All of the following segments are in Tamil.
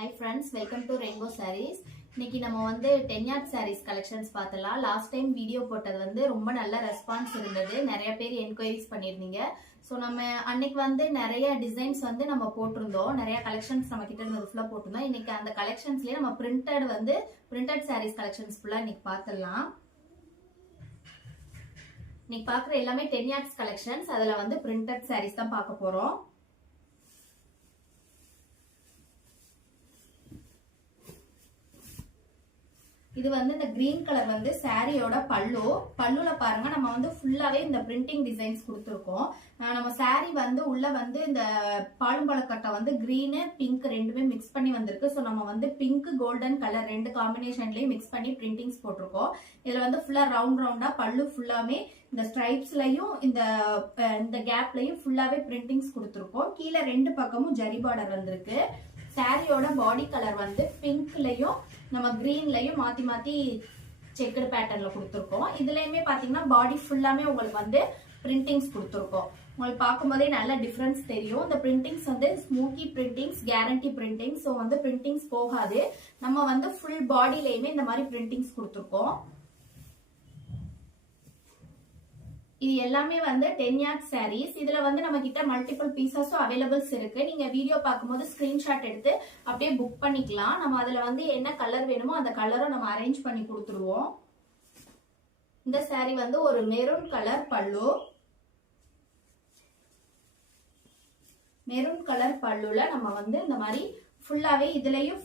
Hi friends, welcome to Rainbow Sarees. இன்னைக்கு நம்ம வந்து 10 yard sarees collections பார்த்தலாம். லாஸ்ட் டைம் வீடியோ போட்டது வந்து ரொம்ப நல்ல ரெஸ்பான்ஸ் இருந்தது. நிறைய பேர் என்கொயரிஸ் பண்ணிருந்தீங்க. சோ நம்ம அன்னைக்கு வந்து நிறைய டிசைன்ஸ் வந்து நம்ம போட்டிருந்தோம். நிறைய கலெக்ஷன்ஸ் நம்ம கிட்ட இருந்து ஃபுல்லா போட்டிருந்தோம். இன்னைக்கு அந்த கலெக்ஷன்ஸ்லயே நம்ம பிரிண்டட் sarees collections ஃபுல்லா இன்னைக்கு பார்த்தலாம். இன்னைக்கு பார்க்குற எல்லாமே 10 yards collections. அதுல வந்து பிரிண்டட் sarees தான் பார்க்க போறோம். இது வந்து இந்த கிரீன் கலர் வந்து சாரியோட பல்லுல பாருங்க நம்ம வந்து ஃபுல்லாவே இந்த பிரிண்டிங் டிசைன்ஸ் கொடுத்துருக்கோம். நம்ம சாரி வந்து உள்ள வந்து இந்த பாலும்பழக்கட்டை வந்து கிரீன் பிங்க் ரெண்டுமே மிக்ஸ் பண்ணி வந்திருக்கு. ஸோ நம்ம வந்து பிங்க் கோல்டன் கலர் ரெண்டு காம்பினேஷன்லயும் மிக்ஸ் பண்ணி பிரிண்டிங்ஸ் போட்டிருக்கோம். இதுல வந்து ஃபுல்லா ரவுண்டா பல்லு ஃபுல்லாமே இந்த ஸ்ட்ரைப்ஸ்லயும் இந்த கேப்லயும் ஃபுல்லாவே பிரிண்டிங்ஸ் கொடுத்துருக்கோம். கீழே ரெண்டு பக்கமும் ஜரி பார்டர் வந்திருக்கு. சாரியோட பாடி கலர் வந்து பிங்க்லயும் நம்ம கிரீன்லயும் மாத்தி மாத்தி செக்குடு பேட்டர்ன்ல கொடுத்துருக்கோம். இதுலயுமே பாத்தீங்கன்னா பாடி ஃபுல்லாமே உங்களுக்கு வந்து பிரிண்டிங்ஸ் கொடுத்துருக்கோம். உங்களுக்கு பார்க்கும்போதே நல்ல டிஃபரன்ஸ் தெரியும். இந்த பிரிண்டிங்ஸ் வந்து ஸ்மூக்கி பிரிண்டிங்ஸ், கேரண்டி பிரிண்டிங்ஸ். ஸோ வந்து பிரிண்டிங்ஸ் போகாது. நம்ம வந்து ஃபுல் பாடியிலயுமே இந்த மாதிரி பிரிண்டிங்ஸ் கொடுத்துருக்கோம். இது எல்லாமே வந்து 10 yard sarees. இதுல வந்து நம்ம கிட்ட மல்டிபிள் பீசஸும் அவைலபிள்ஸ் இருக்கு. நீங்க வீடியோ பார்க்கும்போது ஸ்கிரீன்ஷாட் எடுத்து அப்படியே புக் பண்ணிக்கலாம். நம்ம அதுல வந்து என்ன கலர் வேணுமோ அந்த கலரும் நம்ம அரேஞ்ச் பண்ணி கொடுத்துருவோம். இந்த saree வந்து ஒரு மெரூன் கலர் பல்லு. மெரூன் கலர் பல்லுல நம்ம வந்து இந்த மாதிரி ஃபுல்லாவே இதுலயும்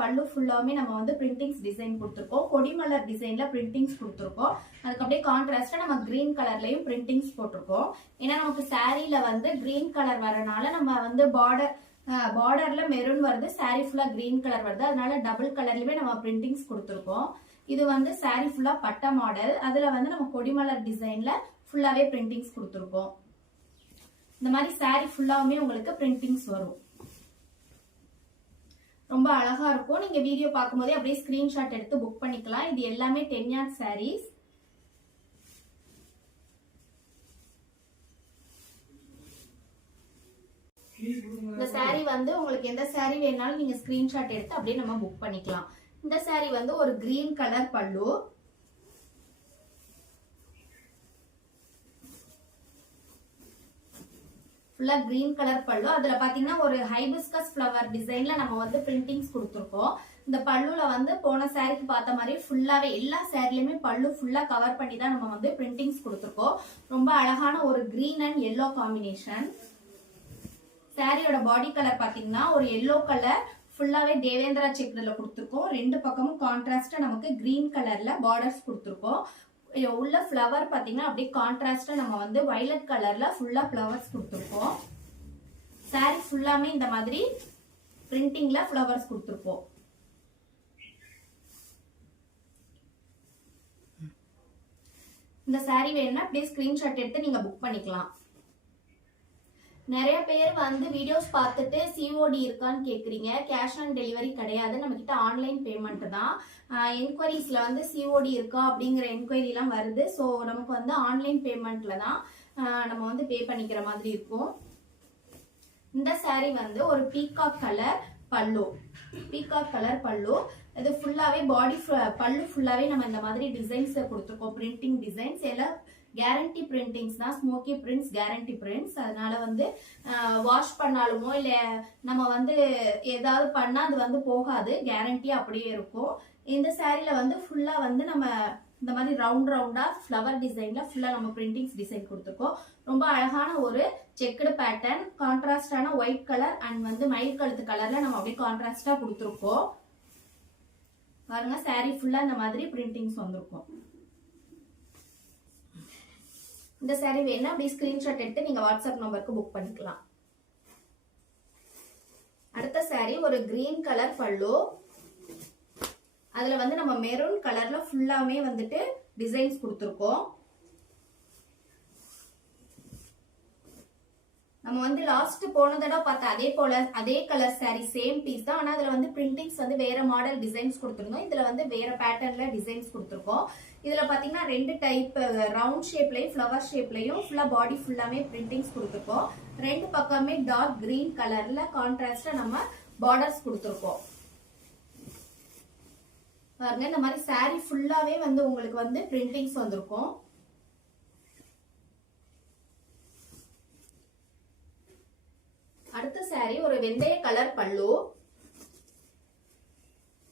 பல்லு ஃபுல்லாவே நம்ம வந்து பிரிண்டிங்ஸ் டிசைன் கொடுத்துருக்கோம். கொடிமலர் டிசைன்ல பிரிண்டிங்ஸ் கொடுத்துருக்கோம். அதுக்கு அப்படியே கான்ட்ராஸ்டா நம்ம கிரீன் கலர்லயும் பிரிண்டிங்ஸ் போட்டிருக்கோம். ஏன்னா நமக்கு சாரீல வந்து கிரீன் கலர் வரனால நம்ம வந்து பார்டர்ல மெரூன் வருது, சாரி ஃபுல்லா கிரீன் கலர் வருது. அதனால டபுள் கலர்லயுமே நம்ம பிரிண்டிங்ஸ் கொடுத்துருக்கோம். இது வந்து சாரி ஃபுல்லா பட்டை மாடல். அதுல வந்து நம்ம கொடிமலர் டிசைன்ல ஃபுல்லாவே பிரிண்டிங்ஸ் கொடுத்துருக்கோம். இந்த மாதிரி சாரி ஃபுல்லாவுமே உங்களுக்கு பிரிண்டிங்ஸ் வரும். ரொம்ப அழகா இருக்கும். நீங்க வீடியோ பார்க்கும்போதே அப்படியே ஸ்கிரீன்ஷாட் எடுத்து புக் பண்ணிக்கலாம். இது எல்லாமே 10 yard sarees. இந்த saree வந்து உங்களுக்கு எந்த saree வேணாலும் நீங்க ஸ்கிரீன்ஷாட் எடுத்து அப்படியே நம்ம புக் பண்ணிக்கலாம். இந்த saree வந்து ஒரு கிரீன் கலர் பல்லு. ஃபுல்லா கிரீன் கலர் பல்லு. அதுல பாத்தீங்கன்னா ஒரு ஹைபிஸ்கஸ் ஃப்ளவர் டிசைன்ல நம்ம வந்து பிரிண்டிங்ஸ் கொடுத்துருக்கோம். இந்த பல்லுல வந்து போன சாரிக்கு பார்த்த மாதிரி ஃபுல்லாவே எல்லா சாரிலயுமே பல்லு ஃபுல்லா கவர் பண்ணி தான் நம்ம வந்து பிரிண்டிங்ஸ் கொடுத்துருக்கோம். ரொம்ப அழகான ஒரு கிரீன் அண்ட் எல்லோ காம்பினேஷன். சாரியோட பாடி கலர் பாத்தீங்கன்னா ஒரு எல்லோ கலர் ஃபுல்லாவே தேவேந்திரா செக்ல கொடுத்துருக்கோம். ரெண்டு பக்கமும் கான்ட்ராஸ்டா நமக்கு கிரீன் கலர்ல பார்டர்ஸ் கொடுத்துருக்கோம். உள்ள ஃப்ளவர் பாத்தீங்கன்னா அப்படியே கான்ட்ராஸ்டா நம்ம வந்து வயலட் கலர்ல ஃபுல்லா ஃப்ளவர்ஸ் கொடுத்துருக்கோம். சாரி ஃபுல்லாமே இந்த மாதிரி பிரிண்டிங்ல ஃப்ளவர்ஸ் கொடுத்துருக்கோம். இந்த சாரி வேணும்னா அப்படியே ஸ்கிரீன்ஷாட் எடுத்து நீங்க புக் பண்ணிக்கலாம். நிறைய பேர் வந்து வீடியோஸ் பார்த்துட்டு சிஓடி இருக்கான்னு கேக்குறீங்க. கேஷ் ஆன் டெலிவரி கிடையாது. நம்ம கிட்ட ஆன்லைன் பேமெண்ட் தான். என்கொயரிஸ்ல வந்து சிஓடி இருக்கா அப்படிங்கிற என்கொயரி எல்லாம் வருது. ஸோ நமக்கு வந்து ஆன்லைன் பேமெண்ட்ல தான் நம்ம வந்து பே பண்ணிக்கிற மாதிரி இருக்கும். இந்த saree வந்து ஒரு பீகாக் கலர் பல்லு. பீகாக் கலர் பல்லு. இது ஃபுல்லாவே பல்லு ஃபுல்லாவே நம்ம இந்த மாதிரி டிசைன்ஸ் கொடுத்துருக்கோம். பிரிண்டிங் டிசைன்ஸ் எல்லாம் கேரண்டி பிரிண்டிங்ஸ் தான். Smoky prints, guarantee prints. அதனால வந்து வாஷ் பண்ணாலுமோ இல்ல நம்ம வந்து ஏதாவது பண்ணா அது வந்து போகாது. கேரண்டி அப்படியே இருக்கும். இந்த சாரீல வந்து ஃபுல்லா வந்து நம்ம இந்த மாதிரி ரவுண்டா ஃப்ளவர் டிசைன்ல ஃபுல்லா நம்ம பிரிண்டிங்ஸ் டிசைன் கொடுத்துருக்கோம். ரொம்ப அழகான ஒரு செக்குடு பேட்டர்ன், கான்ட்ராஸ்டான ஒயிட் கலர் அண்ட் வந்து மயில் கழுத்து கலர்ல நம்ம அப்படியே கான்ட்ராஸ்டா கொடுத்துருக்கோம். பாருங்க சாரீ ஃபுல்லா இந்த மாதிரி பிரிண்டிங்ஸ் வந்திருக்கும். இந்த saree வேணா அப்படியே ஸ்கிரீன்ஷாட் எடுத்து நீங்க வாட்ஸ்அப் நம்பருக்கு புக் பண்ணிக்கலாம். அடுத்த saree ஒரு கிரீன் கலர் பல்லு. அதுல வந்து நம்ம மெரூன் கலர்ல ஃபுல்லாமே வந்துட்டு டிசைன்ஸ் கொடுத்துருக்கோம். நம்ம வந்து லாஸ்ட் போன தடவை பார்த்த அதே கலர் saree சேம் பீஸ் தான். ஆனா அதுல வந்து பிரிண்டிங்ஸ் வந்து வேற மாடல் டிசைன்ஸ் கொடுத்துருந்தோம். இதுல வந்து வேற பேட்டர்ன்ல டிசைன்ஸ் கொடுத்துருக்கோம். இதுல பாத்தீங்கன்னா ரெண்டு டைப் ரவுண்ட் ஷேப்லயும் ஃப்ளவர் ஷேப்லயும் ஃபுல்லா பாடி ஃபுல்லாமே பிரிண்டிங்ஸ் கொடுத்துருக்கோம். ரெண்டு பக்கமே டார்க் கிரீன் கலர்ல கான்ட்ராஸ்டா நம்ம பார்டர்ஸ் கொடுத்துருக்கோம். பாருங்க இந்த மாதிரி saree ஃபுல்லாவே வந்து உங்களுக்கு வந்து பிரிண்டிங்ஸ் வந்திருக்கும். அடுத்த saree ஒரு வெந்தய கலர் பல்லு.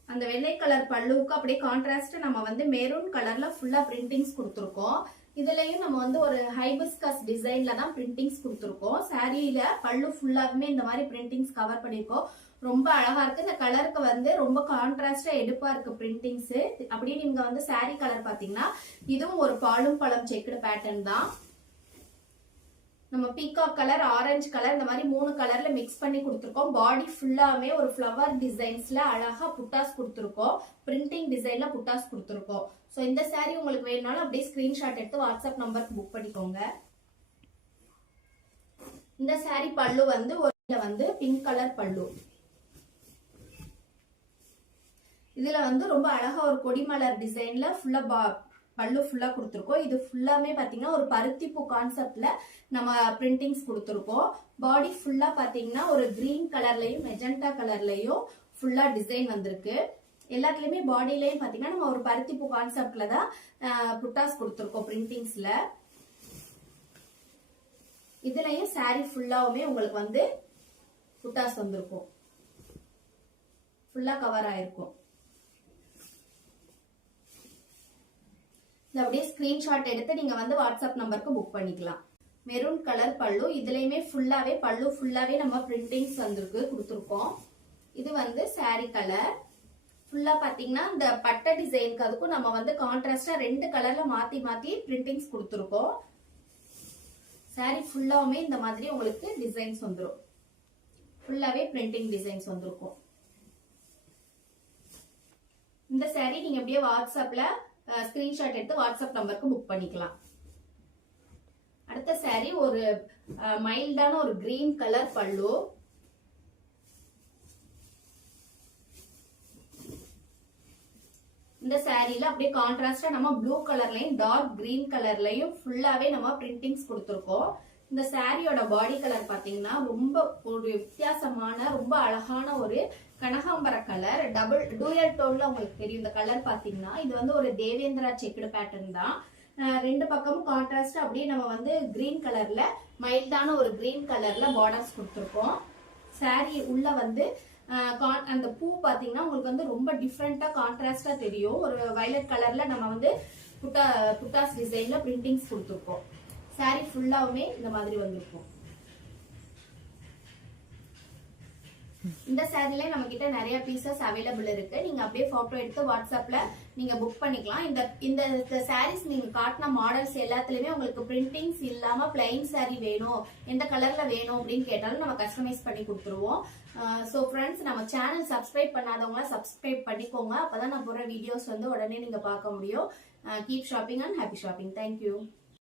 அந்த வெள்ளை கலர் பல்லுவுக்கு அப்படியே கான்ட்ராஸ்ட் நம்ம வந்து மெரூன் கலர்ல ஃபுல்லா பிரிண்டிங்ஸ் கொடுத்துருக்கோம். இதுலயும் நம்ம வந்து ஒரு ஹைபிஸ்கஸ் டிசைன்ல தான் பிரிண்டிங்ஸ் கொடுத்துருக்கோம். சாரியில பல்லு ஃபுல்லாவே இந்த மாதிரி பிரிண்டிங்ஸ் கவர் பண்ணிருக்கோம். ரொம்ப அழகா இருக்கு. இந்த கலருக்கு வந்து ரொம்ப கான்ட்ராஸ்டா எடுப்பா இருக்கு பிரிண்டிங்ஸ். அப்படியே நீங்க வந்து சாரி கலர் பாத்தீங்கன்னா இதுவும் ஒரு பாலும் பழம் செக்குடு பேட்டர்ன் தான். நம்ம பீகாக் கலர், ஆரஞ்சு கலர், இந்த மாதிரி 3 கலர்ல மிக்ஸ் பண்ணி கொடுத்துருக்கோம். பாடி ஃபுல்லாமே ஒரு ஃப்ளவர் டிசைன்ஸ்ல அழகா புட்டாஸ் கொடுத்துருக்கோம். பிரிண்டிங் டிசைன்ல புட்டாஸ் கொடுத்துருக்கோம். ஸோ இந்த saree உங்களுக்கு வேணும்னாலும் அப்படியே ஸ்கிரீன்ஷாட் எடுத்து வாட்ஸ்அப் நம்பருக்கு புக் பண்ணிக்கோங்க. இந்த saree பல்லு வந்து ஒரு பிங்க் கலர் பல்லு. இதுல வந்து ரொம்ப அழகா ஒரு கொடிமலர் டிசைன்ல ஃபுல்லா பல்லு ஃபுல்லா கொடுத்துருக்கோம். இது ஃபுல்லாமே பாத்தீங்கன்னா ஒரு பருத்தி பூ கான்செப்ட்ல நம்ம பிரிண்டிங்ஸ் கொடுத்துருக்கோம். பாடி ஃபுல்லா பாத்தீங்கன்னா ஒரு கிரீன் கலர்லயும் மெஜெண்டா கலர்லயும் ஃபுல்லா டிசைன் வந்திருக்கு. எல்லாத்துலயுமே பாடியிலயும் பாத்தீங்கன்னா நம்ம ஒரு பருத்தி பூ கான்செப்ட்ல தான் புட்டாஸ் கொடுத்துருக்கோம் பிரிண்டிங்ஸ்ல. இதுலயும் saree ஃபுல்லாவுமே உங்களுக்கு வந்து புட்டாஸ் வந்திருக்கும். ஃபுல்லா கவர் ஆயிருக்கும். அப்படியே ஸ்கிரீன்ஷாட் எடுத்து நீங்க வந்து வாட்ஸ்அப் நம்பருக்கு புக் பண்ணிக்கலாம். மெரூன் கலர் பல்லு. இதுலயுமே ஃபுல்லாவே பல்லு ஃபுல்லாவே நம்ம பிரிண்டிங்ஸ் வந்திருக்கு கொடுத்துருக்கோம். இது வந்து saree கலர். ஃபுல்லா பாத்தீங்கன்னா இந்த பட்டை டிசைனுக்கு அதுக்கும் நம்ம வந்து கான்ட்ராஸ்டா 2 கலர்ல மாத்தி மாத்தி பிரிண்டிங்ஸ் கொடுத்துருக்கோம். saree ஃபுல்லாவுமே இந்த மாதிரி உங்களுக்கு டிசைன்ஸ் வந்துரும். ஃபுல்லாவே பிரிண்டிங் டிசைன்ஸ் வந்திருக்கும். இந்த saree நீங்க அப்படியே வாட்ஸ்அப்ல ஸ்கிரீன்ஷாட் எடுத்து வாட்ஸ்அப் நம்பருக்கு புக் பண்ணிக்கலாம். அடுத்த saree ஒரு மைல்டான ஒரு கிரீன் கலர் பல்லு. இந்த சாரியில அப்படியே கான்ட்ராஸ்டா நம்ம ப்ளூ கலர்லயும் டார்க் கிரீன் கலர்லயும் ஃபுல்லாவே நம்ம பிரிண்டிங்ஸ் கொடுத்துருக்கோம். இந்த சாரியோட பாடி கலர் பாத்தீங்கன்னா ரொம்ப ஒரு வித்தியாசமான ரொம்ப அழகான ஒரு கனகாம்பர கலர். டூயல் டோன்ல உங்களுக்கு தெரியும். இந்த கலர் பாத்தீங்கன்னா இது வந்து ஒரு தேவேந்திரா செக்குடு பேட்டர்ன் தான். 2 பக்கமும் கான்ட்ராஸ்ட் அப்படியே நம்ம வந்து கிரீன் கலர்ல மைல்டான ஒரு கிரீன் கலர்ல பார்டர்ஸ் கொடுத்துருக்கோம். சாரி உள்ள வந்து அந்த பூ பாத்தீங்கன்னா உங்களுக்கு வந்து ரொம்ப டிஃப்ரெண்டா கான்ட்ராஸ்டா தெரியும். ஒரு வயலட் கலர்ல நம்ம வந்து புட்டாஸ் டிசைன்ல பிரிண்டிங்ஸ் கொடுத்துருக்கோம். சாரி ஃபுல்லாவுமே இந்த மாதிரி வந்திருக்கும். இந்த சாரில நம்ம கிட்ட நிறைய பீசஸ் அவைலபிள் இருக்கு. நீங்க அப்படியே போட்டோ எடுத்து வாட்ஸ்அப்ல நீங்க புக் பண்ணிக்கலாம். இந்த சாரீஸ் நீங்க காட்டின மாடல்ஸ் எல்லாத்துலயுமே உங்களுக்கு பிரிண்டிங்ஸ் இல்லாம பிளைன் சாரி வேணும், எந்த கலர்ல வேணும் அப்படின்னு கேட்டாலும் நம்ம கஸ்டமைஸ் பண்ணி கொடுத்துருவோம். ஸோ ஃப்ரெண்ட்ஸ், நம்ம சேனல் சப்ஸ்கிரைப் பண்ணாதவங்க சப்ஸ்கிரைப் பண்ணிக்கோங்க. அப்பதான் நான் போற வீடியோஸ் வந்து உடனே நீங்க பார்க்க முடியும். Keep shopping and happy shopping. Thank you.